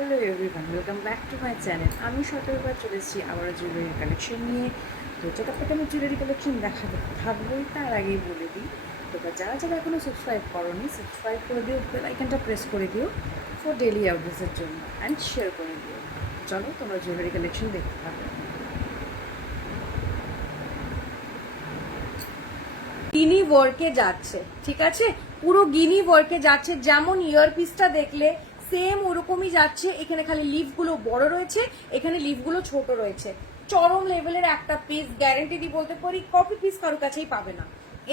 Hello everyone, welcome back to my channel. আমি সকালবার চলে এসেছি আবারও জুয়েলারি কালেকশন নিয়ে। তো চটাপট আমি জুয়েলারি কালেকশন দেখাতে থাকবোই, তার আগেই বলে দিই তোমরা যারা যারা এখনও সাবস্ক্রাইব করোনি সাবস্ক্রাইব করে দিও, বেল আইকনটা প্রেস করে দিও ফর ডেলি আপডেটসের জন্য, অ্যান্ড শেয়ার করে দিও। চলো তোমরা জুয়েলারি কালেকশন দেখতে পাবে। গিনি ওয়ার্কে যাচ্ছে, ঠিক আছে, পুরো গিনি ওয়ার্কে যাচ্ছে। যেমন ইয়ারপিসটা দেখলে সেম ওরকমই যাচ্ছে। এখানে খালি লিফগুলো বড় রয়েছে, এখানে লিফগুলো ছোট রয়েছে। চরম লেভেলের একটা পিস, গ্যারেন্টি দিয়ে বলতে পারি কপি পিস কারো কাছেই পাবে না।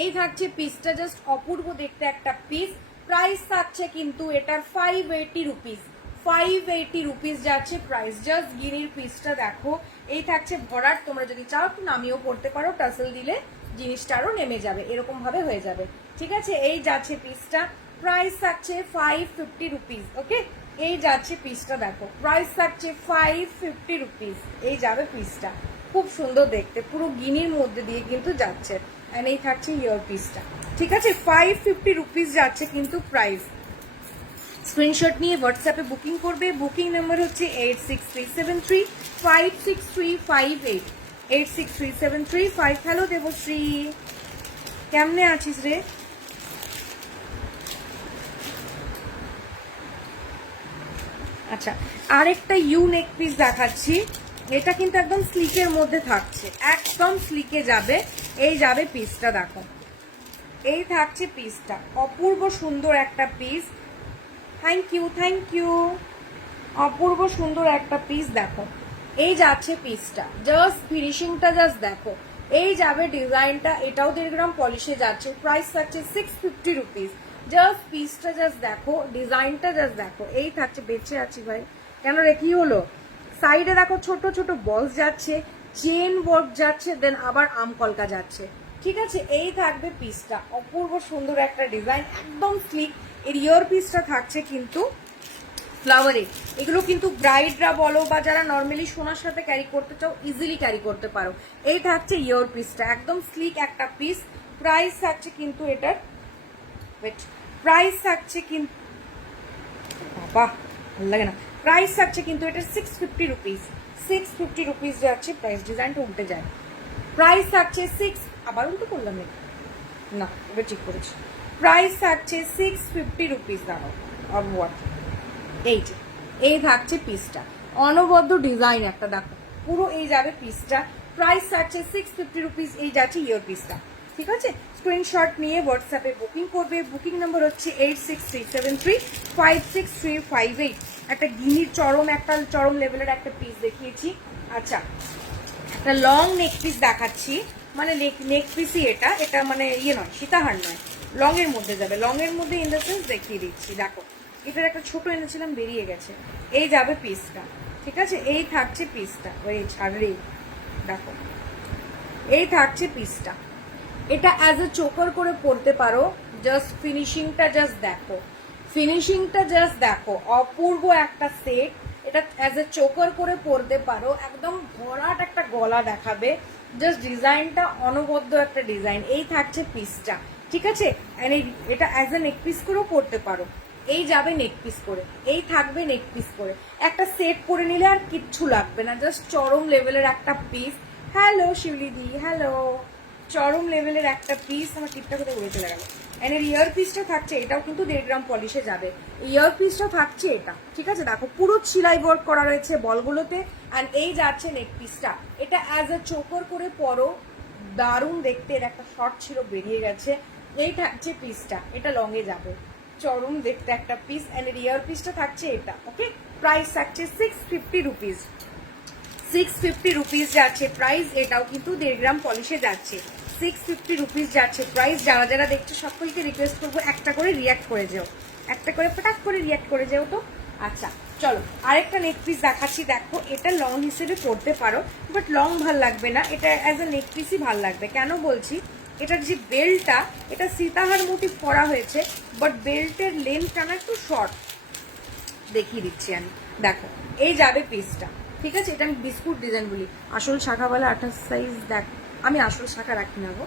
এই থাকছে পিসটা, জাস্ট অপূর্ব দেখতে একটা পিস। প্রাইস থাকছে কিন্তু এটার 580 রুপিস। 580 রুপিস যাচ্ছে প্রাইস। জাস্ট গিনির পিসটা দেখো। এই থাকছে ভরাট, তোমরা যদি চাও একটু নামিয়েও পড়তে পারো, টাসেল দিলে জিনিসটা আরো নেমে যাবে, এরকম ভাবে হয়ে যাবে, ঠিক আছে। এই যাচ্ছে পিসটা, প্রাইস থাকছে 550 রুপিস। ওকে, এই যাচ্ছে পিসটা দেখো, প্রাইস থাকছে 550 রুপিস। এই যাবে পিসটা, খুব সুন্দর দেখতে, পুরো গিনির মধ্যে দিয়ে কিন্তু যাচ্ছে। এন্ড এই থাকছে ইয়ার পিসটা, ঠিক আছে। 550 রুপিস যাচ্ছে কিন্তু প্রাইস। স্ক্রিনশট নিয়ে হোয়াটসঅ্যাপে বুকিং করবে। বুকিং নাম্বার হচ্ছে 8637356358, 863735। হ্যালো দেবশ্রী, কেমনে আছিস রে? আচ্ছা, আরেকটা নেক পিস দেখাচ্ছি। এটা কিন্তু একদম স্লিকের মধ্যে থাকছে, একদম স্লিকে যাবে। এই যাবে পিসটা দেখো, এই থাকছে পিসটা, অপূর্ব সুন্দর একটা পিস। Thank you. অপূর্ব সুন্দর একটা পিস দেখো। এই যাচ্ছে পিসটা, জাস্ট ফিনিশিংটা জাস্ট দেখো। এই যাবে ডিজাইনটা, এটাও 1.5 গ্রাম পলিশে যাচ্ছে। প্রাইস থাকছে 650 রুপিস। জাস্ট পিসটা জাস্ট দেখো, ডিজাইনটা জাস্ট দেখো। এই থাকছে, বেঁচে আছি ভাই, কেন রে কি হলো? সাইডে দেখো ছোট ছোট বলস যাচ্ছে, চেন ওয়ার্ক যাচ্ছে, দেন আবার আমকলকা যাচ্ছে, ঠিক আছে। এই থাকবে পিসটা, অপূর্ব সুন্দর একটা ডিজাইন, একদম স্লিক। এর ইয়ার পিসটা থাকছে কিন্তু ফ্লাওয়ারে। এগুলো কিন্তু ব্রাইডরা বলো বা যারা নর্মালি সোনার সাথে ক্যারি করতে চাও ইজিলি ক্যারি করতে পারো। এই থাকছে ইয়ার পিসটা, একদম স্লিক একটা পিস। প্রাইস থাকছে কিন্তু এটার, প্রাইস থাকছে কিন্তু, বাবা ভালো লাগে না, প্রাইস থাকছে কিন্তু এটার 650 রুপিস। 650 রুপিস যাচ্ছে প্রাইস। ডিজাইনটা উল্টে যায়। প্রাইস থাকছে আবার উল্টো করলাম না, এবার ঠিক করেছি। প্রাইস থাকছে 650 রুপিস। দাঁড়াও, এই থাকছে পিসটা, অনবদ্য ডিজাইন একটা দেখো, পুরো এই যাবে পিসটা। প্রাইস থাকছে 650 রুপিস। এই যাচ্ছে ইয়ার পিসটা, ঠিক আছে। স্ক্রিনশট নিয়ে হোয়াটসঅ্যাপে বুকিং করবে। বুকিং নাম্বার হচ্ছে 8637356358। একটা গিনির চরম লেভেলের একটা পিস দেখিয়েছি। আচ্ছা, একটা লং নেক পিস দেখাচ্ছি, মানে নেক পিসই এটা মানে নয়, সীতাহার নয়, লং এর মধ্যে যাবে। লং এর মধ্যে ইন দ্য সেন্স দেখিয়ে দিচ্ছি দেখো। এটার একটা ছোট এনেছিলাম, বেরিয়ে গেছে। এই যাবে পিসটা, ঠিক আছে। এই থাকছে পিসটা, ওই ছাড়রে দেখো। এই থাকছে পিসটা, এটা অ্যাজ এ চোকার করে পরতে পারো। জাস্ট ফিনিশিংটা জাস্ট দেখো, ফিনিশিংটা জাস্ট দেখো, অপূর্ব একটা সেট। এটা অ্যাজ এ চোকার করে পরতে পারো, একদম ভরাট একটা গলা দেখাবে। জাস্ট ডিজাইনটা অনবদ্য একটা ডিজাইন। এই থাকছে পিসটা, ঠিক আছে। এটা অ্যাজ এ নেক পিস করেও পরতে পারো। এই যাবে নেক পিস করে, এই থাকবে নেক পিস করে। একটা সেট করে নিলে আর কিচ্ছু লাগবে না, জাস্ট চরম লেভেলের একটা পিস। Hello শিউলিদি, hello. চরম লেভেলের একটা পিস। আমার টিপটা কোথায় উড়ে চলে গেল। এর ইয়ার পিসটা থাকছে, এটাও কিন্তু 1.5 গ্রাম পলিশে যাবে। ইয়ার পিসটা থাকছে এটা, ঠিক আছে। দেখো পুরো সিলাই ওয়ার্ক করা রয়েছে বলগুলোতে। অ্যান্ড এই যাচ্ছে নেক পিসটা, এটা অ্যাজ এ চোকার করে পরো, দারুণ দেখতে। এর একটা শর্ট ছিল, বেরিয়ে গেছে। এই থাকছে পিসটা, এটা লং এ যাবে, চরম দেখতে একটা পিস। অ্যান্ড এর ইয়ার পিসটা থাকছে এটা, ওকে। প্রাইস থাকছে 650 রুপিস। 650 রুপিস যাচ্ছে প্রাইস। এটাও কিন্তু 1.5 গ্রাম পলিশে যাচ্ছে। 650 রুপিস যাচ্ছে প্রাইস। যারা যারা দেখছো সকলকে রিকোয়েস্ট করবো একটা করে রিয়াক্ট করে যাও, একটা করে ফটাক করে রিয়াক্ট করে যাও তো। আচ্ছা চলো, আরেকটা নেক পিস দেখাচ্ছি। দেখো এটা লং হিসেবে পরতে পারো, বাট লং ভাল লাগবে না, এটা অ্যাজ এ নেক পিসই ভাল লাগবে। কেন বলছি, এটার যে বেল্টটা, এটা সীতাহার মোটিভ করা হয়েছে, বাট বেল্টের লেন্থটা না একটু শর্ট, দেখিয়ে দিচ্ছি আমি। দেখো এই যাবে পিসটা, ঠিক আছে। এটা আমি বিস্কুট ডিজাইন বলি, আসল শাখাওয়ালা 28 সাইজ। দেখ, আমি আসল শাখা রাখি না গো।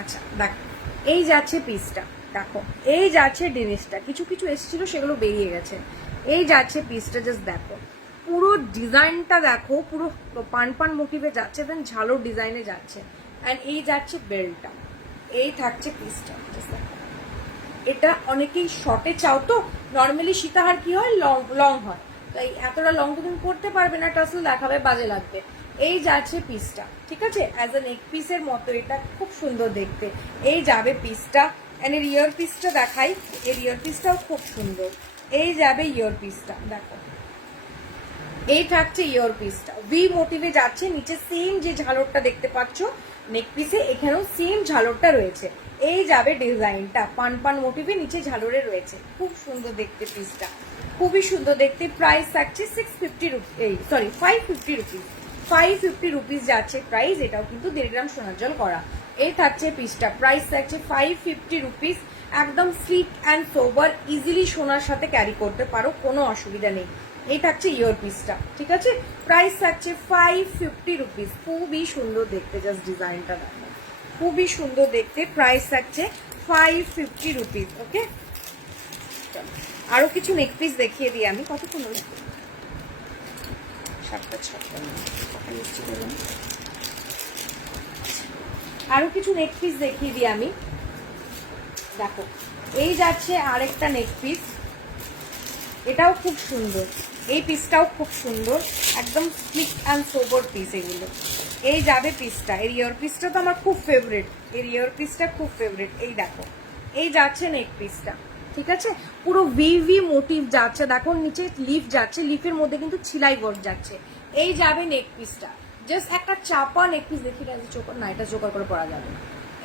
আচ্ছা দেখ, এই যাচ্ছে পিসটা, দেখো এই যাচ্ছে জিনিসটা। কিছু কিছু এসেছিল, সেগুলো বেরিয়ে গেছে। এই যাচ্ছে পিসটা, জাস্ট দেখো পুরো ডিজাইনটা দেখো, পুরো পান পান মোটিভে যাচ্ছে, দেন ঝালোর ডিজাইনে যাচ্ছে। অ্যান্ড এই যাচ্ছে বেল্টটা, এই থাকছে পিসটা। এটা অনেকেই শর্টে চাও তো, নর্মালি সীতাহার কি হয় লং লং হয়, তাই এতটা লং তো তুমি পড়তে পারবে না, টাসেল দেখাবে, বাজে লাগবে। এই যাচ্ছে পিসটা, ঠিক আছে, অ্যাজ এ নেক পিসের মতো, এটা খুব সুন্দর দেখতে। এই যাবে পিসটা, এন্ড এর ইয়ার পিসটা দেখাই, এর ইয়ার পিসটাও খুব সুন্দর। এই যাবে ইয়ার পিসটা, দেখো এই থাকছে ইয়ার পিসটা, ভি মোটিভে যাচ্ছে, নিচে সেম যে ঝালরটা দেখতে পাচ্ছ নেক পিসে, এখানেও সেম ঝালরটা রয়েছে। এই যাবে ডিজাইনটা, পান পান মোটিভে নিচে ঝালরে রয়েছে, খুব সুন্দর দেখতে পিসটা, খুবই সুন্দর দেখতে। প্রাইস থাকছে 650 রুপিস, এই সরি 550 রুপিস, 550 রুপিস যাচ্ছে প্রাইস। এটাও কিন্তু 1.5 গ্রাম সোনার জল করা। এই থাকছে পিসটা, প্রাইস থাকছে 550 রুপিস। একদম স্লিক অ্যান্ড সোবার, ইজিলি সোনার সাথে ক্যারি করতে পারো, কোনো অসুবিধা নেই। এই থাকছে ইয়ার পিসটা, ঠিক আছে, প্রাইস থাকছে 550 রুপিস। খুবই সুন্দর দেখতে, জাস্ট ডিজাইনটা দেখো, খুবই সুন্দর দেখতে। প্রাইস থাকছে 550 রুপিস। ওকে, আরো কিছু নেক পিস দেখিয়ে দিই আমি। কতক্ষণ হলো? 7:56। আরো কিছু নেক পিস দেখিয়ে দিই আমি, দেখো এই যাচ্ছে আরেকটা নেক পিস, এটাও খুব সুন্দর, এই পিসটাও খুব সুন্দর, একদম স্লিক অ্যান্ড সোবার পিস এগুলো। এই যাবে পিসটা, এর ইয়ার পিসটা তো আমার খুব ফেভারিট, এর ইয়ার পিসটা খুব ফেভারিট। এই দেখো এই যাচ্ছে নেক পিসটা, ঠিক আছে, পুরো ভিভি মোটিভ যাচ্ছে, দেখো নিচে লিফ যাচ্ছে, লিফের মধ্যে কিন্তু ছিলাই ওয়ার্ক যাচ্ছে। এই যাবে নেক পিসটা, জাস্ট একটা চাপা নেক পিস, দেখি এটা চোকার না, এটা চোকার করে পরা যাবে না।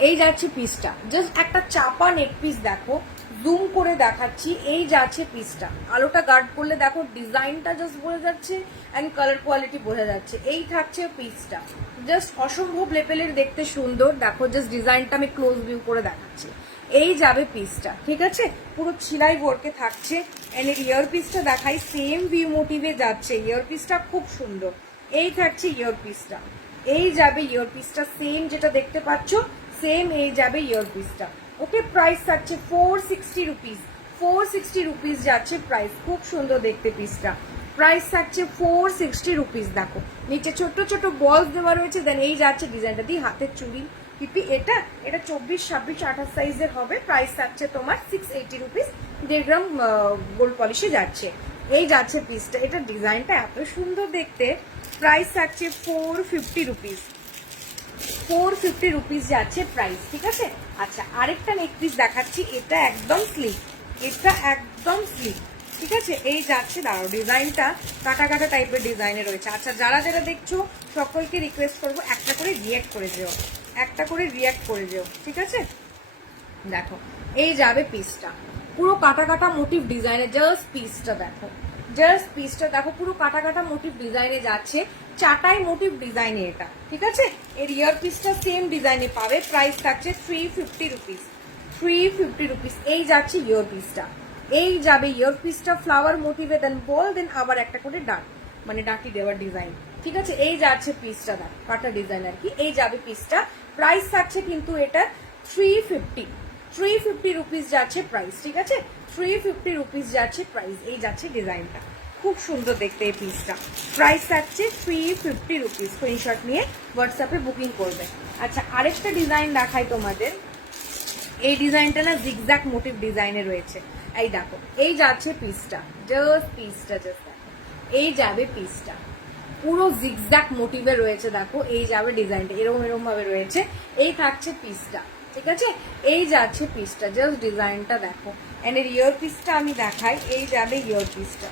এই যাচ্ছে পিসটা, জাস্ট একটা চাপা নেক পিস, দেখো জুম করে দেখাচ্ছি। এই যাচ্ছে পিসটা, আলোটা গার্ড করলে দেখো ডিজাইনটা জাস্ট বোঝা যাচ্ছে, অ্যান্ড কালার কোয়ালিটি বোঝা যাচ্ছে। এই থাকছে পিসটা, জাস্ট অসম্ভব লেভেলের দেখতে সুন্দর, দেখো জাস্ট ডিজাইনটা আমি ক্লোজ ভিউ করে দেখাচ্ছি। এই যাবে পিসটা, ঠিক আছে, পুরো ছিলাই ওয়ার্কে থাকছে। এন্ড এর ইয়ার পিসটা দেখাই, সেম ভিউ মোটিভে যাচ্ছে, ইয়ার পিসটা খুব সুন্দর। এই থাকছে ইয়ার পিসটা, এই যাবে ইয়ার পিসটা, সেম যেটা দেখতে পাচ্ছ সেম এই যাবে ইয়ার পিসটা। ওকে, প্রাইস থাকছে 460 রুপিস, 460 রুপিস যাচ্ছে প্রাইস। খুব সুন্দর দেখতে পিসটা, প্রাইস থাকছে 460 রুপিস। দেখো নিচে ছোট ছোট বলস দেওয়া রয়েছে, দেন এই যাচ্ছে ডিজাইনটা দিয়ে হাতের চুড়ি পিপি, এটা 24, 26, 28 সাইজের হবে। প্রাইস থাকছে তোমার 680 রুপিস, 1.5 গ্রাম গোল্ড পলিশে যাচ্ছে। এই যাচ্ছে পিসটা, এটা ডিজাইনটা এত সুন্দর দেখতে। প্রাইস থাকছে 450 রুপিস, 450 রুপিস যাচ্ছে প্রাইস, ঠিক আছে। আচ্ছা আরেকটা নেক পিস দেখাচ্ছি, এটা একদম স্লিক, এটা একদম স্লিক, ঠিক আছে। এই যাচ্ছে, দাঁড়াও ডিজাইনটা কাটা কাটা টাইপের ডিজাইনে রয়েছে। আচ্ছা যারা যারা দেখছো সকলকে রিকোয়েস্ট করবো একটা করে রিয়াক্ট করে যেও, একটা করে রিয়াক্ট করে যেও, ঠিক আছে। দেখো এই যাবে পিসটা, পুরো কাটা কাটা মোটিভ ডিজাইনে, জাস্ট পিসটা দেখো, জাস্ট পিসটা দেখো, পুরো কাটা কাটা মোটিভ ডিজাইনে যাচ্ছে, চাটাই মোটিভ ডিজাইনে এটা, ঠিক আছে। এর ইয়ার পিসটা সেম ডিজাইনে পাবে। প্রাইস থাকছে 350 রুপিস, 350 রুপিস। এই যাচ্ছে ইয়ার পিসটা, এই যাবে ইয়ার পিসটা ফ্লাওয়ার মোটিভে, দেন বল, দেন আবার একটা করে ডাক, মানে ডাকি দেওয়ার ডিজাইন, ঠিক আছে। এই যাচ্ছে পিসটা, দেখ কাটা ডিজাইন আর কি। এই যাবে পিসটা, প্রাইস থাকছে কিন্তু এটা 350 রুপিস যাচ্ছে প্রাইস, ঠিক আছে, 350 রুপিস যাচ্ছে প্রাইস। এই যাচ্ছে ডিজাইনটা, খুব সুন্দর দেখতে এই পিসটা। প্রাইস থাকছে 350 রুপিস। স্ক্রিনশট নিয়ে হোয়াটসঅ্যাপে বুকিং করবে। আচ্ছা আরেকটা ডিজাইন দেখাই তোমাদের, এই ডিজাইনটা না জিগজ্যাগ মোটিভ ডিজাইনে রয়েছে। এই দেখো এই যাচ্ছে পিসটা, জাস্ট পিসটা জাস্ট দেখো, এই যাবে পিসটা, পুরো জিগজ্যাগ মোটিভে রয়েছে, দেখো এই যাবে ডিজাইনটা, এরকম এরকম ভাবে রয়েছে। এই থাকছে পিসটা, ঠিক আছে। এই যাচ্ছে পিসটা, জাস্ট ডিজাইনটা দেখো। এন্ড এর ইয়ার পিসটা আমি দেখাই, এই যাবে ইয়ার পিসটা,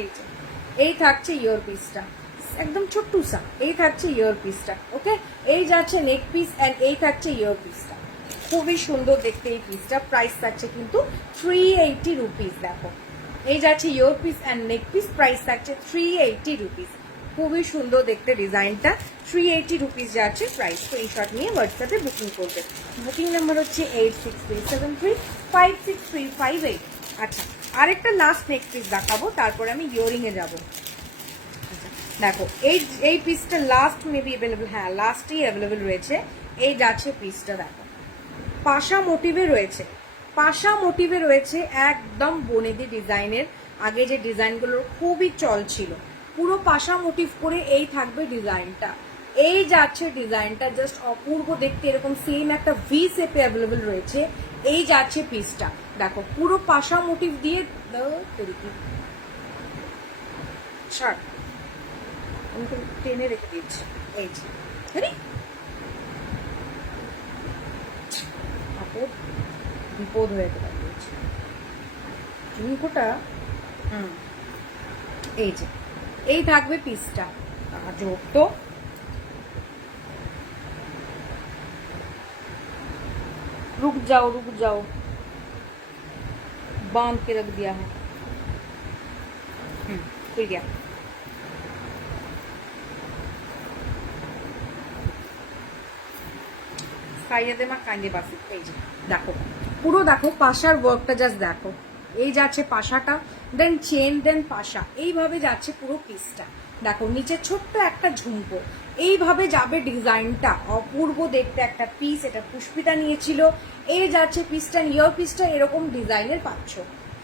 এই যে এই থাকছে ইয়ার পিসটা, একদম ছোট্টুসা। এই থাকছে ইয়ার পিসটা, ওকে। এই যাচ্ছে নেক পিস, এন্ড এই থাকছে ইয়ার পিসটা, খুবই সুন্দর দেখতে এই পিসটা। প্রাইস থাকছে কিন্তু 380 রুপিস। দেখো এই যাচ্ছে ear piece and neck piece, price থাকছে 380 রুপিস। খুবই সুন্দর দেখতে ডিজাইনটা, 380 রুপিস যাচ্ছে প্রাইস। স্ক্রিনশট নিয়ে হোয়াটসঅ্যাপে বুকিং করবে। বুকিং নাম্বার হচ্ছে 8637356358। আচ্ছা আরেকটা লাস্ট নেক পিস দেখাবো, তারপরে আমি ইয়ারিং এ যাবো। আচ্ছা দেখো এই পিসটা লাস্ট মেবি অ্যাভেলেবল, হ্যাঁ লাস্টই অ্যাভেলেবল রয়েছে। এই যাচ্ছে পিসটা, দেখো পাশা মোটিভে রয়েছে, পাশা মোটিভে রয়েছে, একদম বনেদি ডিজাইনের, আগে যে ডিজাইনগুলোর খুবই চল ছিল, পুরো পাশা মোটিভ করে এই থাকবে ডিজাইনটা। এই যাচ্ছে ডিজাইনটা, জাস্ট অপূর্ব দেখতে, এরকম সেম একটা ভি শেপে অ্যাভেলেবেল রয়েছে। এই যাচ্ছে পিসটা, দেখো পুরো পাশা মোটিভ দিয়ে শার্ট আমি তো টেনে রেখে দিচ্ছি। এই যে আপদ বিপদ হয়ে গেল ঝুমকোটা। এই যে এই থাকবে পিসটা, যোগ তো रुक जाओ बांध के रख दिया है। खुल गया। খাইয়ে দে মা, কাইন্ডে বাসি। এই যে দেখো পুরো, দেখো পাশার ওয়ার্কটা জাস্ট দেখো। এই যাচ্ছে পাশাটা, দেন চেন, দেন পাশা, এইভাবে যাচ্ছে পুরো পিসটা। দেখো নিচে ছোট্ট একটা ঝুমকো, এইভাবে যাবে ডিজাইনটা, অপূর্ব দেখতে একটা পিস। এটা পুষ্পিতা নিয়েছিল। এই যাচ্ছে পিসটা, ইয়ার পিসটা এরকম ডিজাইনের পাচ্ছ।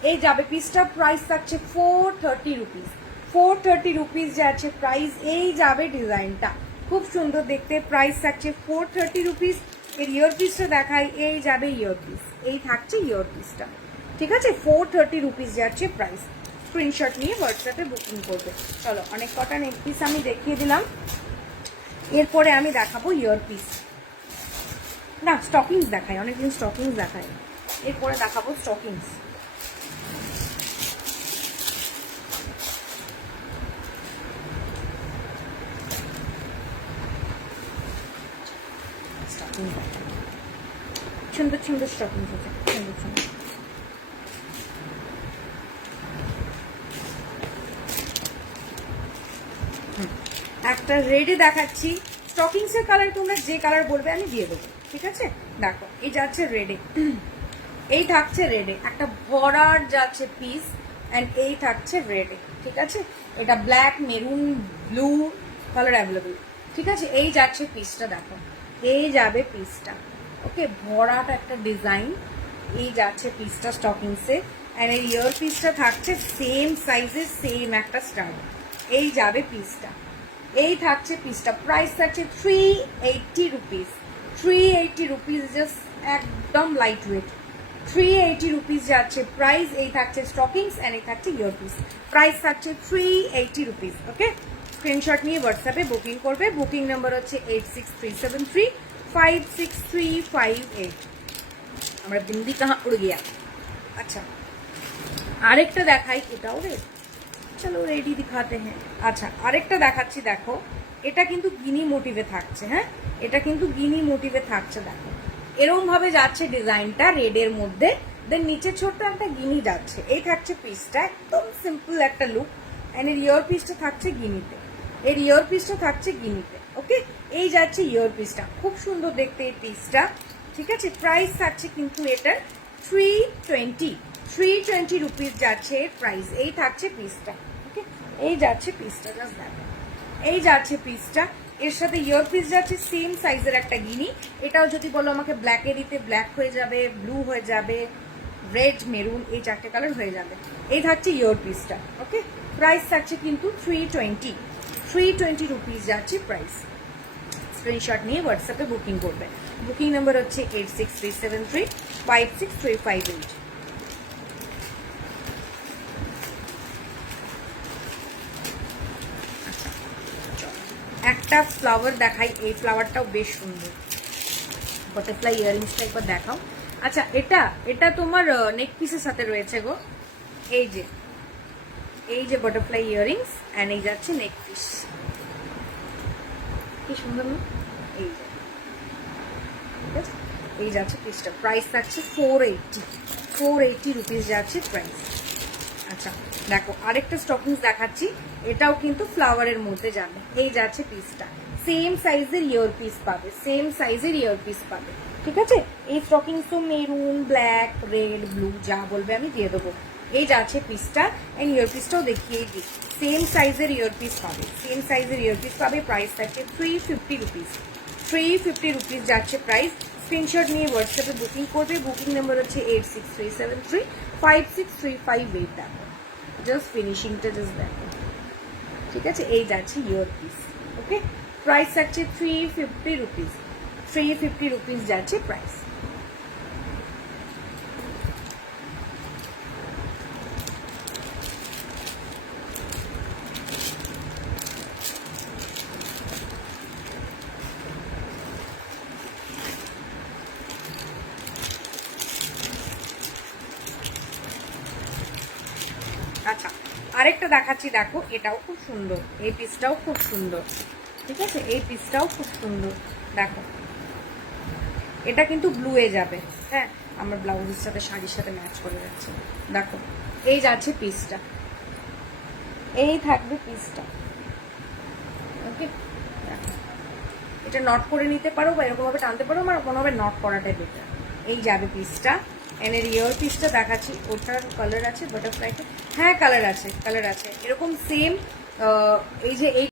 এই যাবে পিসটা, প্রাইস থাকছে 430 রুপিস। 430 রুপিস যাচ্ছে প্রাইস। এই যাবে ডিজাইনটা, খুব সুন্দর দেখতে, প্রাইস থাকছে 430 রুপিস। এর ইয়ার পিসটা দেখাই, এই যাবে ইয়ার পিস, এই থাকছে ইয়ার পিসটা, ঠিক আছে। 430 রুপিস যাচ্ছে প্রাইস। স্ক্রিনশট নিয়ে হোয়াটসঅ্যাপে বুকিং করবে। চলো অনেক কটা নেক পিস আমি দেখিয়ে দিলাম, এরপরে আমি দেখাবো ইয়ার পিস, না স্টকিংস দেখাই, অনেকদিন স্টকিংস দেখাই, এরপরে দেখাবো স্টকিংস। সুন্দর সুন্দর স্টকিংস আছে, সুন্দর সুন্দর। একটা রেডে দেখাচ্ছি, স্টকিংস এর কালার তোমরা যে কালার বলবে আমি দিয়ে দেবো, ঠিক আছে। দেখো এই যাচ্ছে রেডে, এই থাকছে রেডে, একটা ভরার যাচ্ছে পিস, অ্যান্ড এই থাকছে রেডে, ঠিক আছে। এটা black, maroon, blue colour available, ঠিক আছে। এই যাচ্ছে পিসটা, দেখো এই যাবে পিসটা, ওকে। ভরাটা একটা ডিজাইন, এই যাচ্ছে পিসটা স্টকিংসে, অ্যান্ড এই ইয়ার পিসটা থাকছে সেম সাইজের, সেম একটা স্টাইল। এই যাবে পিসটা, এই থাকছে পিসটা, প্রাইস থাকছে 380 রুপিস। 380 রুপিস, জাস্ট একদম লাইট ওয়েট। 380 রুপিস যাচ্ছে প্রাইস। এই থাকছে স্টকিংস, অ্যান্ড এই থাকছে ইয়ার পিস, প্রাইস থাকছে 380 রুপিস, ওকে। স্ক্রিনশট নিয়ে হোয়াটসঅ্যাপে বুকিং করবে। বুকিং নাম্বার হচ্ছে 8637356358। আমরা বিন্দি কাহা উড় গিয়া। আচ্ছা আরেকটা দেখাই, এটাও রে, চলো রেডি দিখাতে হ্যাঁ। আচ্ছা আরেকটা দেখাচ্ছি, দেখো এটা কিন্তু গিনি মোটিভে থাকছে, হ্যাঁ এটা কিন্তু গিনি মোটিভে থাকছে। দেখো এরকম ভাবে যাচ্ছে ডিজাইনটা রেডের মধ্যে, দেন নিচে ছোট্ট একটা গিনি যাচ্ছে। এই থাকছে পিসটা, একদম সিম্পল একটা লুক, অ্যান্ড এর ইয়ার পিসটা থাকছে গিনিতে, এর ইয়ার পিসটা থাকছে গিনিতে, ওকে। এই যাচ্ছে ইয়ার পিসটা, খুব সুন্দর দেখতে এই পিসটা, ঠিক আছে। প্রাইস থাকছে কিন্তু এটার 320 রুপিস যাচ্ছে এর প্রাইস। এই থাকছে পিসটা, ওকে। এই যাচ্ছে পিসটা, জাস্ট দেখো এই যাচ্ছে পিসটা, এর সাথে ইয়ার পিস যাচ্ছে সেম সাইজের একটা গিনি। এটাও যদি বলো আমাকে ব্ল্যাকে দিতে, ব্ল্যাক হয়ে যাবে, ব্লু হয়ে যাবে, রেড, মেরুন, এই চারটে কালার হয়ে যাবে। এই থাকছে ইয়ার পিসটা, ওকে। প্রাইস থাকছে কিন্তু 320 রুপিস যাচ্ছে প্রাইস। স্ক্রিনশট নিয়ে হোয়াটসঅ্যাপে বুকিং করবে। বুকিং নাম্বার হচ্ছে 8637356358। একটা ফ্লাওয়ার দেখাই, এই ফ্লাওয়ারটাও বেশ সুন্দর, বাটারফ্লাই ইয়ারিংসটা একবার দেখাও। আচ্ছা এটা তোমার নেক পিসের সাথে রয়েছে গো, এই যে বাটারফ্লাই ইয়ারিংস, অ্যান্ড এই যাচ্ছে নেক পিস, কি সুন্দর না। এই যে ঠিক আছে, এই যাচ্ছে পিসটা, প্রাইস থাকছে 480 রুপিস যাচ্ছে প্রাইস। আচ্ছা দেখো আরেকটা স্টকিংস দেখাচ্ছি, এটাও কিন্তু ফ্লাওয়ারের মধ্যে যাবে। এই যাচ্ছে পিসটা, সেম সাইজের ইয়ার পিস পাবে, সেম সাইজের ইয়ার পিস পাবে, ঠিক আছে। এই স্টকিংস তো মেরুন, ব্ল্যাক, রেড, ব্লু যা বলবে আমি দিয়ে দেবো। এই যাচ্ছে পিসটা, এন্ড ইয়ার পিসটাও দেখিয়ে দিই, সেম সাইজের ইয়ার পিস পাবে, সেম সাইজের ইয়ার পিস পাবে। প্রাইস থাকছে 350 রুপিস। 350 রুপিস যাচ্ছে প্রাইস। স্ক্রিনশট নিয়ে হোয়াটসঅ্যাপে বুকিং করবে। বুকিং নাম্বার হচ্ছে 8637356358। দেখো জাস্ট ফিনিশিংটা জাস্ট দেখো, ঠিক আছে? এই যাচ্ছে ইয়ার পিস। ওকে, প্রাইস থাকছে 350 রুপিস, 350 রুপিস যাচ্ছে প্রাইস। আচ্ছা, আরেকটা দেখাচ্ছি, দেখো এটাও খুব সুন্দর, এই পিসটাও খুব সুন্দর, ঠিক আছে? এই পিসটাও খুব সুন্দর, দেখো এটা কিন্তু ব্লুয়ে যাবে, হ্যাঁ, আমার ব্লাউজের সাথে শাড়ির সাথে ম্যাচ করে যাচ্ছে। দেখো এই যাচ্ছে পিসটা, এই থাকবে পিসটা। ওকে, দেখো এটা নট করে নিতে পারো বা এরকম ভাবে টানতে পারো, আমার মনে হবে নট করাটাই বেটার। এই যাবে পিসটা। এনের ইয়ার পিসটা দেখাচ্ছি, ওটার কালার আছে বাটারফ্লাইতে, হ্যাঁ কালার আছে, কালার আছে, এরকম সেম। এই যে এই